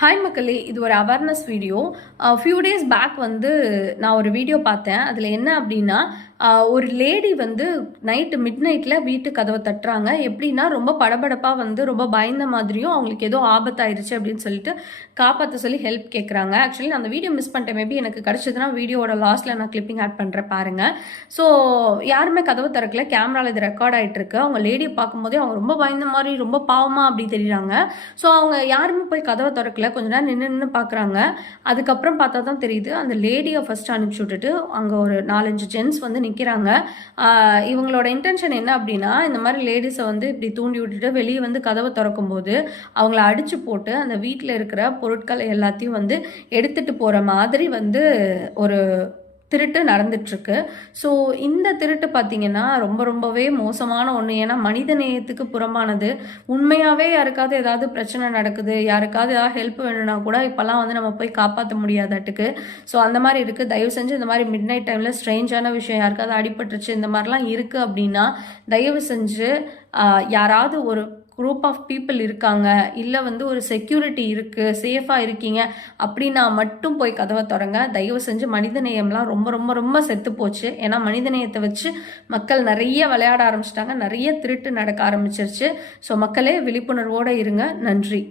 Hi மக்களே இது ஒரு awareness video few days back வந்து நான் ஒரு வீடியோ பார்த்தேன். அதில் என்ன அப்படின்னா ஒரு லேடி வந்து நைட்டு மிட் நைட்டில் வீட்டு கதவை தட்டுறாங்க. எப்படின்னா ரொம்ப படபடப்பாக வந்து ரொம்ப பயந்த மாதிரியும் அவங்களுக்கு ஏதோ ஆபத்தாயிருச்சு அப்படின்னு சொல்லிட்டு காப்பாற்ற சொல்லி ஹெல்ப் கேட்குறாங்க ஆக்சுவலி நான் அந்த வீடியோ மிஸ் பண்ணிட்டேன். மேபி எனக்கு கிடச்சதுன்னா வீடியோவோட லாஸ்ட்டில் நான் கிளிப்பிங் ஆட் பண்ணுறேன் பாருங்கள் ஸோ யாருமே கதவை திறக்கல. கேமராவில் இது ரெக்கார்ட் ஆகிட்டுருக்கு அவங்க லேடியை பார்க்கும்போதே அவங்க ரொம்ப பயந்த மாதிரி ரொம்ப பாவமாக அப்படி தெரியுறாங்க. ஸோ அவங்க யாருமே போய் கதவை திறக்கல. கொஞ்ச நேரம் நின்று நின்று பார்க்குறாங்க அதுக்கப்புறம் பார்த்தா தான் தெரியுது அந்த லேடியை ஃபஸ்ட் அனுப்பிச்சி விட்டுட்டு அங்கே ஒரு நாலஞ்சு ஜென்ஸ் வந்து நிற்கிறாங்க இவங்களோட இன்டென்ஷன் என்ன அப்படின்னா இந்த மாதிரி லேடிஸை வந்து இப்படி தூண்டி விட்டுட்டு வெளியே வந்து கதவை திறக்கும்போது அவங்கள அடித்து போட்டு அந்த வீட்டில் இருக்கிற பொருட்களை எல்லாத்தையும் வந்து எடுத்துகிட்டு போகிற மாதிரி வந்து ஒரு திருட்டு நடந்துட்டுருக்கு. ஸோ இந்த திருட்டு பார்த்தீங்கன்னா ரொம்ப ரொம்பவே மோசமான ஒன்று ஏன்னா மனித நேயத்துக்கு புறம்பானது. உண்மையாகவே யாருக்காவது ஏதாவது பிரச்சனை நடக்குது யாருக்காவது ஏதாவது ஹெல்ப் வேணும்னா கூட இப்போல்லாம் வந்து நம்ம போய் காப்பாற்ற முடியாதாட்டுக்கு. ஸோ அந்த மாதிரி இருக்குது தயவு செஞ்சு இந்த மாதிரி மிட் நைட் டைமில் ஸ்ட்ரேஞ்சான விஷயம் யாருக்காவது அடிபட்டுருச்சு இந்த மாதிரிலாம் இருக்குது அப்படின்னா தயவு செஞ்சு யாராவது ஒரு குரூப் ஆஃப் பீப்புள் இருக்காங்க இல்லை வந்து ஒரு செக்யூரிட்டி இருக்குது சேஃபாக இருக்கீங்க அப்படின்னா மட்டும் போய் கதவை தொடங்க தயவு செஞ்சு மனிதநேயம்லாம் ரொம்ப ரொம்ப ரொம்ப செத்து போச்சு. ஏன்னா மனிதநேயத்தை வச்சு மக்கள் நிறைய விளையாட ஆரம்பிச்சிட்டாங்க. நிறைய திருட்டு நடக்க ஆரம்பிச்சிருச்சு. ஸோ மக்களே விழிப்புணர்வோடு இருங்க. நன்றி.